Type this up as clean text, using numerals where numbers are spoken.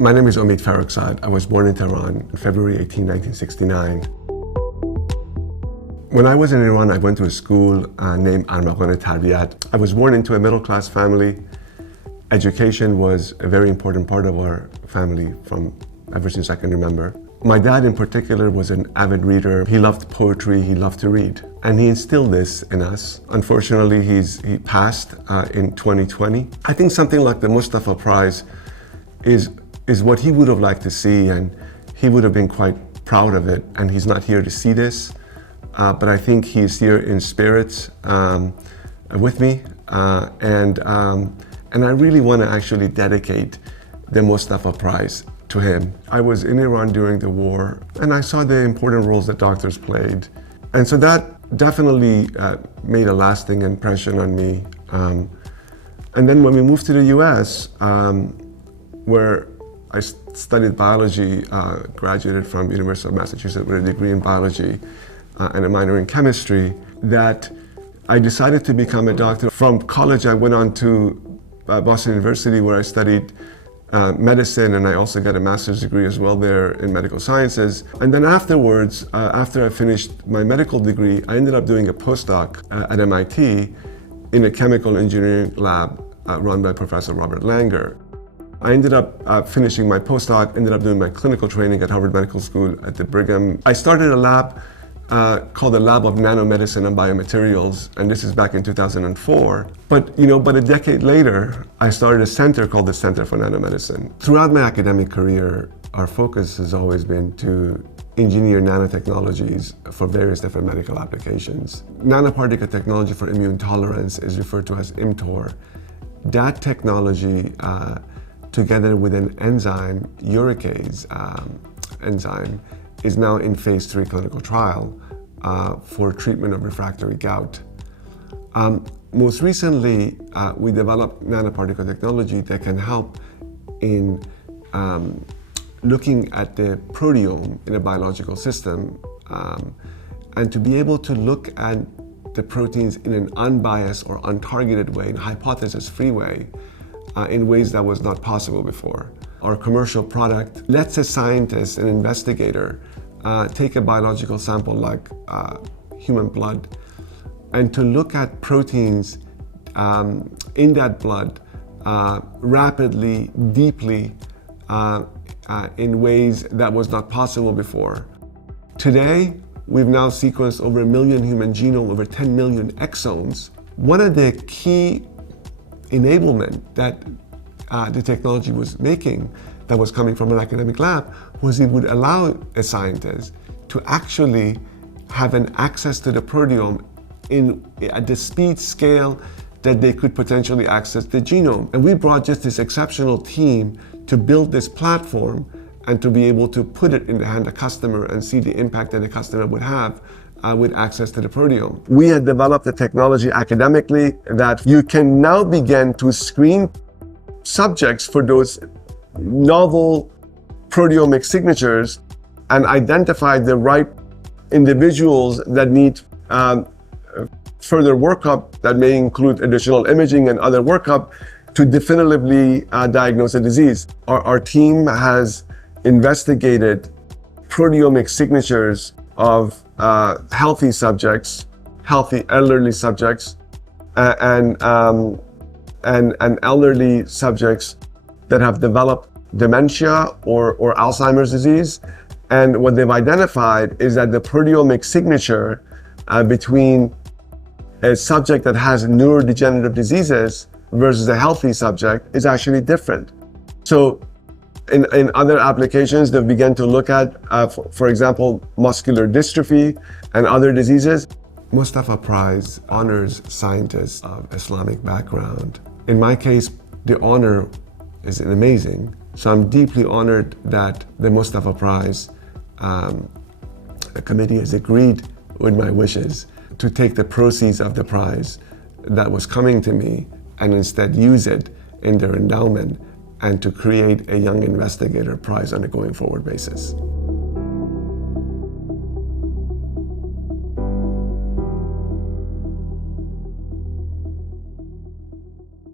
My name is Omid Farokhzad. I was born in Tehran on February 18, 1969. When I was in Iran, I went to a school named Armaghan Tarbiyat. I was born into a middle-class family. Education was a very important part of our family from ever since I can remember. My dad in particular was an avid reader. He loved poetry, he loved to read. And he instilled this in us. Unfortunately, he passed in 2020. I think something like the Mustafa Prize is what he would have liked to see, and he would have been quite proud of it. And he's not here to see this, but I think he's here in spirit with me. And I really want to actually dedicate the Mustafa Prize to him. I was in Iran during the war, and I saw the important roles that doctors played. And so that definitely made a lasting impression on me. And then when we moved to the US, where I studied biology, graduated from University of Massachusetts with a degree in biology and a minor in chemistry, that I decided to become a doctor. From college, I went on to Boston University, where I studied medicine, and I also got a master's degree as well there in medical sciences. And then afterwards, after I finished my medical degree, I ended up doing a postdoc at MIT in a chemical engineering lab run by Professor Robert Langer. I ended up finishing my postdoc, ended up doing my clinical training at Harvard Medical School at the Brigham. I started a lab called the Lab of Nanomedicine and Biomaterials, and this is back in 2004. But a decade later, I started a center called the Center for Nanomedicine. Throughout my academic career, our focus has always been to engineer nanotechnologies for various different medical applications. Nanoparticle technology for immune tolerance is referred to as ImmTOR. That technology, together with an enzyme, uricase enzyme, is now in phase 3 clinical trial for treatment of refractory gout. Most recently, we developed nanoparticle technology that can help in looking at the proteome in a biological system, and to be able to look at the proteins in an unbiased or untargeted way, in a hypothesis-free way, in ways that was not possible before. Our commercial product lets a scientist, an investigator, take a biological sample like human blood, and to look at proteins in that blood rapidly, deeply, in ways that was not possible before. Today, we've now sequenced over 1 million human genome, over 10 million exons. One of the key enablement that the technology was making, that was coming from an academic lab, was it would allow a scientist to actually have an access to the proteome at the speed scale that they could potentially access the genome. And we brought just this exceptional team to build this platform and to be able to put it in the hand of customer and see the impact that the customer would have with access to the proteome. We had developed a technology academically that you can now begin to screen subjects for those novel proteomic signatures and identify the right individuals that need further workup that may include additional imaging and other workup to definitively diagnose a disease. Our team has investigated proteomic signatures of healthy subjects, healthy elderly subjects, and elderly subjects that have developed dementia or Alzheimer's disease. And what they've identified is that the proteomic signature between a subject that has neurodegenerative diseases versus a healthy subject is actually different. So in other applications, they've begun to look at, for example, muscular dystrophy and other diseases. Mustafa Prize honors scientists of Islamic background. In my case, the honor is amazing. So I'm deeply honored that the Mustafa Prize committee has agreed with my wishes to take the proceeds of the prize that was coming to me and instead use it in their endowment and to create a Young Investigator Prize on a going forward basis.